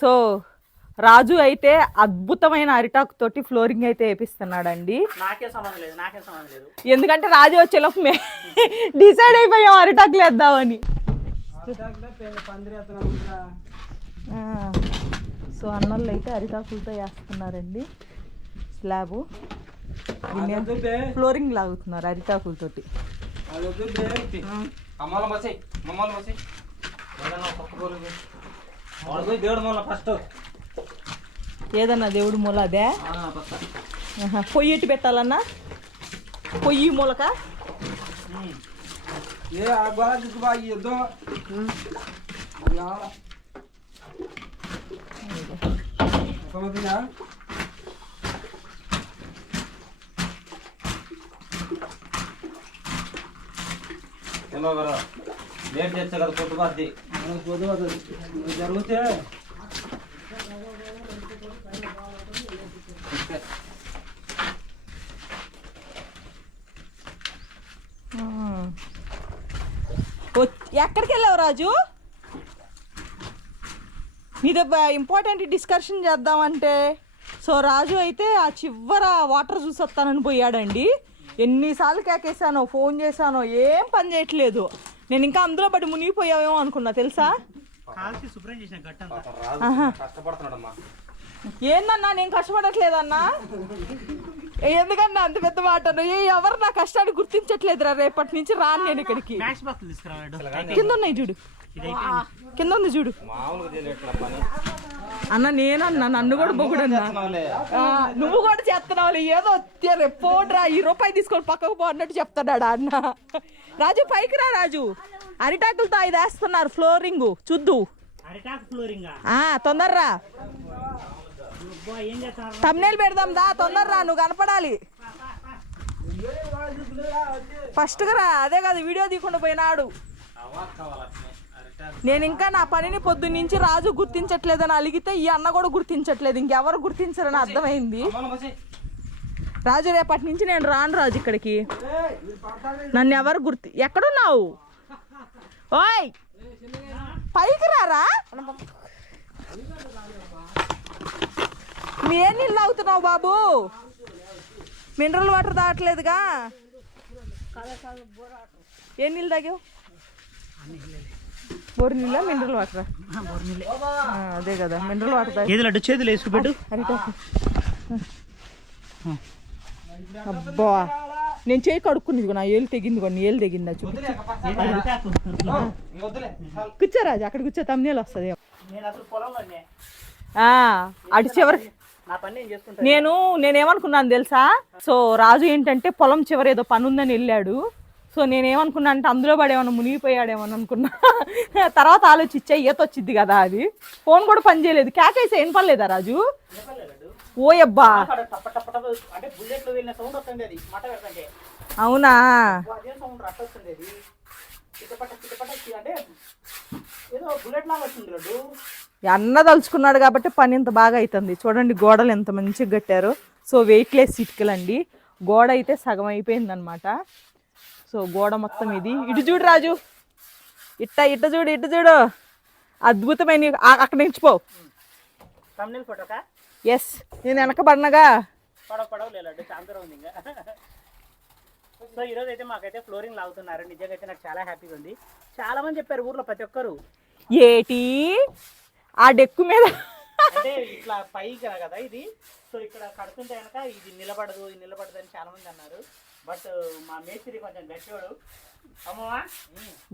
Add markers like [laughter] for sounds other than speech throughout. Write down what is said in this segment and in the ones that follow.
So Raju అయితే అద్భుతమైన అరిటాకు తోటి ఫ్లోరింగ్ అయితే వేపిస్తున్నాడండి. నాకే సంబంధం లేదు నాకే సంబంధం లేదు. ఎందుకంటే రాజు వచ్చేలోపు మే డిసైడ్ అయిపోయాం అరిటాకులు వేద్దామని. ఆ, సో అన్నోళ్ళు అయితే అరిటాకులతో వేస్తున్నారండి. స్లాబ్. ఫ్లోరింగ్ లాగుతున్నారు అరిటాకులతోటి. అమ్మాల మమ్మల్ని దేవుడు ఫస్ట్ ఏదన్నా దేవుడు మూల అదే? పొయ్యి ఎట్టి పెట్టాలన్నా? పొయ్యి మూలక? ఏ ఆ గోడ తీసుకుపా యుద్ధం లేట్ చేస్తే కదా కొట్టుబాద్ది జరిగితే? ఎక్కడికి వెళ్ళావు రాజు? మీద ఇంపార్టెంట్ డిస్కషన్ చేద్దామంటే. సో రాజు అయితే ఆ చివర వాటర్ చూసి వస్తానని పోయాడండి. ఎన్నిసార్లు కేకేసానో ఫోన్ చేశానో ఏం పని చేయట్లేదు. నేను ఇంకా అందులో పడి మునిగిపోయావేమో అనుకున్నా తెలుసా? కాల్చి శుభ్రం చేసిన గట్టంతా. రాజు కష్టపడుతున్నాడమ్మా. ఏందన్నా నేను కష్టపడట్లేదన్నా? ఎందుకన్నా అంత పెద్ద మాట? ఏ ఎవరు నా కష్టాన్ని గుర్తించట్లేదురా? రేపటి నుంచి రాను నేను ఇక్కడికి. కింద. ఉన్నాయి చూడు. కింద ఉంది చూడు. అన్న నేనన్నా నన్ను కూడా బొగుడన్నా నువ్వు కూడా చేస్తున్నావు ఏదో రేపోడ్రా ఈ రూపాయి తీసుకొని పక్కకు పో అన్నట్టు చెప్తున్నాడా అన్న. రాజు పైకి రా రాజు. అరిటాకులతో ఐదు వేస్తున్నారు ఫ్లోరింగ్. చూద్దు. అరిటాక్ ఫ్లోరింగ్? ఆ తొందరరా. తమ్నేలు పెడదాం దా తొందరరా నువ్వు కనపడాలి. ఫస్ట్గా రా అదే కాదు వీడియో తీయకుండా పోయినాడు. నేను ఇంకా నా పనిని పొద్దు నుంచి రాజు గుర్తించట్లేదని అలిగితే ఈ అన్న కూడా గుర్తించట్లేదు. ఇంకెవరు గుర్తించరని అర్థమైంది. రాజు రేపటి నుంచి నేను రాను రాజు ఇక్కడికి. నన్ను ఎవరు గుర్తి ఎక్కడున్నావు? ఓయ్! పైకి రారా? ఏ నీళ్ళు తాగుతున్నావు బాబు? మినరల్ వాటర్ తాగట్లేదుగా? ఏ నీళ్ళు తాగావు? బోరు నీళ్ళ మినరల్ వాటర్? అదే కదా మినరల్ వాటర్ ఏది లడ్డు? చేతులు వేసుకుపెట్టు అబ్బా నేను చేయి కడుక్కునేది నా ఏళ్ళు తెగింది కొన్ని ఏళ్ళు తెగిందా చూపి వద్దులే కూర్చో రాజు అక్కడ కూర్చో తమ్నేలు వస్తుంది. అటు చివరి నేను నేనేమనుకున్నాను తెలుసా? సో రాజు ఏంటంటే పొలం చివరి ఏదో పని ఉందని వెళ్ళాడు. సో నేనేమనుకున్నా అంటే అందులో పడేమన్నా మునిగిపోయాడేమో అని అనుకున్నా. [laughs] తర్వాత ఆలోచించా ఈత వచ్చింది కదా అది. ఫోన్ కూడా పని చేయలేదు. క్యాకేసి ఏం పనిలేదా రాజు? ఓయబ్బా అవునా? అన్న తలుచుకున్నాడు కాబట్టి పని ఇంత బాగా అవుతుంది చూడండి గోడలు ఎంత మంచిగా కట్టారు. సో వెయిట్లెస్ ఇటుకలండి. గోడ అయితే సగం అయిపోయిందనమాట సో గోడ మొత్తం ఇది. ఇటు చూడు రాజు. ఇట్ట ఇట్ట చూడు ఇటు చూడు. అద్భుతమైన అక్కడ నిలిచిపో. ఎస్ నేను వెనకబడినగా సో ఈరోజు అయితే మాకైతే ఫ్లోరింగ్ లాగుతున్నారు. నిజంగా అయితే నాకు చాలా హ్యాపీగా ఉంది. చాలా మంది చెప్పారు ఊర్లో ప్రతి ఒక్కరు. ఏటి? ఆ డెక్కు మీద. అంటే ఇట్లా పైకి కదా ఇది. సో ఇక్కడ కడుతుంటే కనుక ఇది నిలబడదు ఇది నిలబడదు అని చాలా మంది అన్నారు. బట్ మా మేస్త్రి కొంచెం గట్టివాడు. అమ్మవా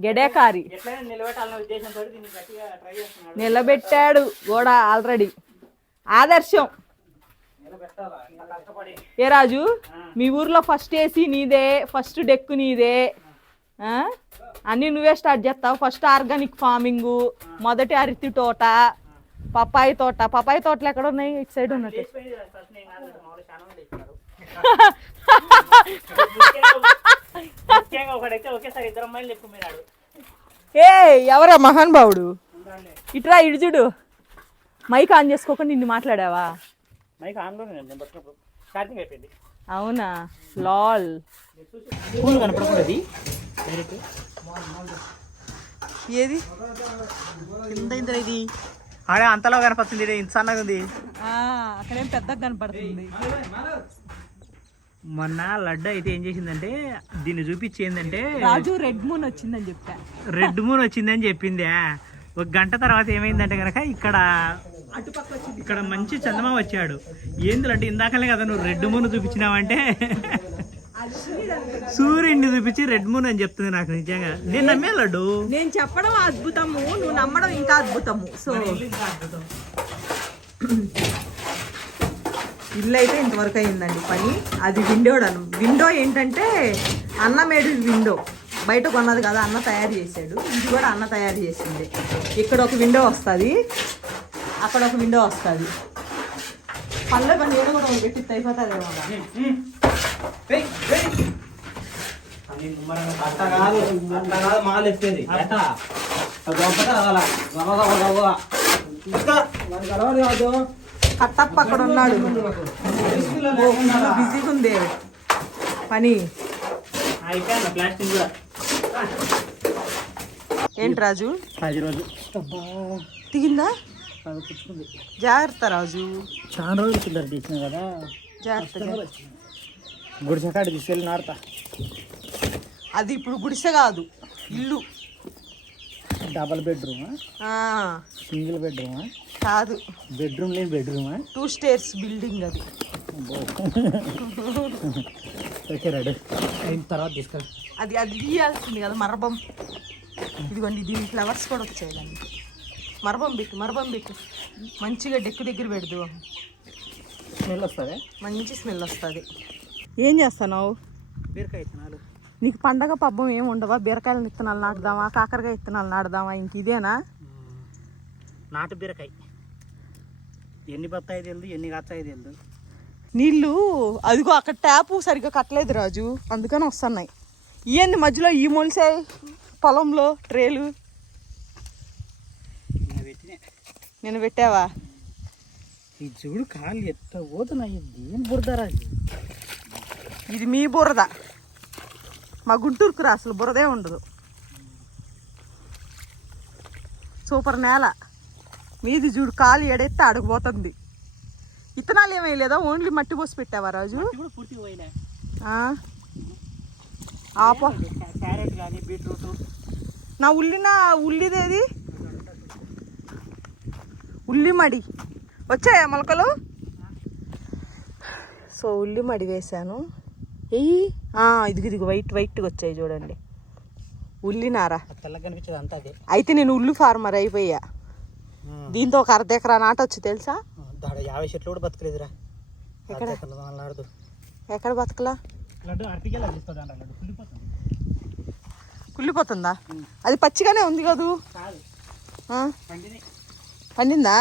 గెడేకారి. ఎట్లయినా నిలబెట్టాలన్న ఉద్దేశంతో దీన్ని గట్టిగా ట్రై చేస్తున్నాడు. నిలబెట్టాడు గోడ ఆల్రెడీ. ఆదర్శం. ఏ రాజు? మీ ఊర్లో ఫస్ట్ ఏసీ నీదే ఫస్ట్ డెక్ నీదే? అన్నీ నువ్వే స్టార్ట్ చేస్తావు. ఫస్ట్ ఆర్గానిక్ ఫార్మింగ్ మొదటి అరటి తోట పప్పాయి తోట. పప్పాయి తోటలు ఎక్కడ ఉన్నాయి? ఇటు సైడ్ ఉన్నట్టు. ఏ ఎవరా మహానుభావుడు ఇట్రా ఇటు చూడు. మైక్ ఆన్ చేసుకోకుండా నిన్ను మాట్లాడావా? మైక్ ఛార్జింగ్ అయిపోయింది అవునా? లాల్. ఫోన్ కనపడకూడదు డైరెక్ట్ ఏది? కింద ఇంత ఇది ఆడే అంతలో కనపడుతుంది ఇంత సన్నగా ఉంది అక్కడేం పెద్దగా కనపడుతుంది. మొన్న లడ్డు అయితే ఏం చేసిందంటే దీన్ని చూపించి ఏంటంటే రాజు రెడ్ మూన్ వచ్చిందని చెప్పా. రెడ్ మూన్ వచ్చిందని చెప్పింది ఒక గంట తర్వాత ఏమైందంటే కనుక ఇక్కడ ఇక్కడ మంచి చందమా వచ్చాడు. ఏంది లడ్డు ఇందాకలే కదా నువ్వు రెడ్ మూన్ చూపించినావంటే? సూర్యుడిని చూపించి రెడ్ మూన్ అని చెప్తుంది నాకు నిజంగా. నేను నమ్మే లడ్డు? నేను చెప్పడం అద్భుతము నువ్వు నమ్మడం ఇంకా అద్భుతము. సో ఇల్లు అయితే ఇంతవరకు అయిందండి పని. అది విండో విండో ఏంటంటే అన్న మేడు విండో. బయట కొన్నది కదా అన్న తయారు చేశాడు. ఇది కూడా అన్న తయారు చేసింది. ఇక్కడ ఒక విండో వస్తుంది. అక్కడ ఒక విండో వస్తుంది. పల్లె పని ఏదో కూడా ఒకటి పెట్టి అయిపోతుంది అట్ట కాదు అట్ట కాదు మాలు ఎత్తేది. గొప్ప గొప్ప గొప్ప కట్టప్ప అక్కడ ఉన్నాడు. బిజీగా ఉంది పని. కూడా. ఏంటి రాజు? దిగిందా జాగ్రత్త రాజు. చాలా రోజులు కింద తీసిన కదా. జాగ్రత్త జాగ్రత్త. గుడిసెకాడి తీసుకెళ్ళి నాడతా అది ఇప్పుడు గుడిసె కాదు ఇల్లు. డబల్ బెడ్రూమా? ఆ, సింగిల్ బెడ్రూమా? కాదు. బెడ్రూమ్ లేని బెడ్రూమా? టూ స్టేర్స్ బిల్డింగ్ అది. Okay ready. అయిన తర్వాత తీసుకెళ్ళి. అది అది తీయాల్సింది కదా మరబం ఇదిగోండి దీని ఫ్లవర్స్ కూడా వచ్చాయండి మరబం పెట్టు మరబం పెట్టు. మంచిగా డెక్కు దగ్గర పెడదు. స్మెల్ వస్తుంది? మంచి స్మెల్ వస్తుంది. ఏం చేస్తున్నావు? బీరకాయ విత్తనాలు నీకు పండగ పబ్బం ఏమి ఉండవా? బీరకాయల విత్తనాలు నాటుదామా? కాకరకాయ విత్తనాలు నాటుదామా? ఇంక ఇదేనా? నాటు బీరకాయ. ఎన్ని బత్తాయి తెలియదు ఎన్ని కాస్తాయి తెలియదు నీళ్ళు అదిగో అక్కడ ట్యాపు సరిగ్గా కట్టలేదు రాజు. అందుకని వస్తున్నాయి. ఇవన్నీ మధ్యలో ఈ మొలిసాయి. పొలంలో ట్రేలు. నేను పెట్టావా? ఈ చూడు కాళ్ళు ఎట్ట పోతున్నాయి. ఏం బురదరా ఇది ఇది మీ బురద. మా గుంటూరుకు రా అసలు బురదే ఉండదు. సూపర్ నేల. మీది చూడు కాలు ఎడెత్తే అడుగుపోతుంది ఇత్తనాలు ఏమీ లేదా? ఓన్లీ మట్టి పోసి పెట్టావా రాజు? ఆపో. క్యారెట్ కానీ బీట్రూట్. నా ఉల్లిన ఉల్లిదేది ఉల్లి మడి. వచ్చాయా మొలకలు? సో ఉల్లి మడి వేశాను. ఎయ్యి ఇదిగు ఇదిగు వైట్ వైట్గా వచ్చాయి చూడండి. ఉల్లినారా? అయితే నేను ఉల్లి ఫార్మర్ అయిపోయా. దీంతో ఒక అర్ధ ఎకరా నాటొచ్చు తెలుసా? యాభై చెట్లు కూడా బతకలేదురా. ఎక్కడ? ఎక్కడ బతకలా? కుళ్ళిపోతుంది. అది పచ్చిగానే ఉంది కదూ? పండిందా.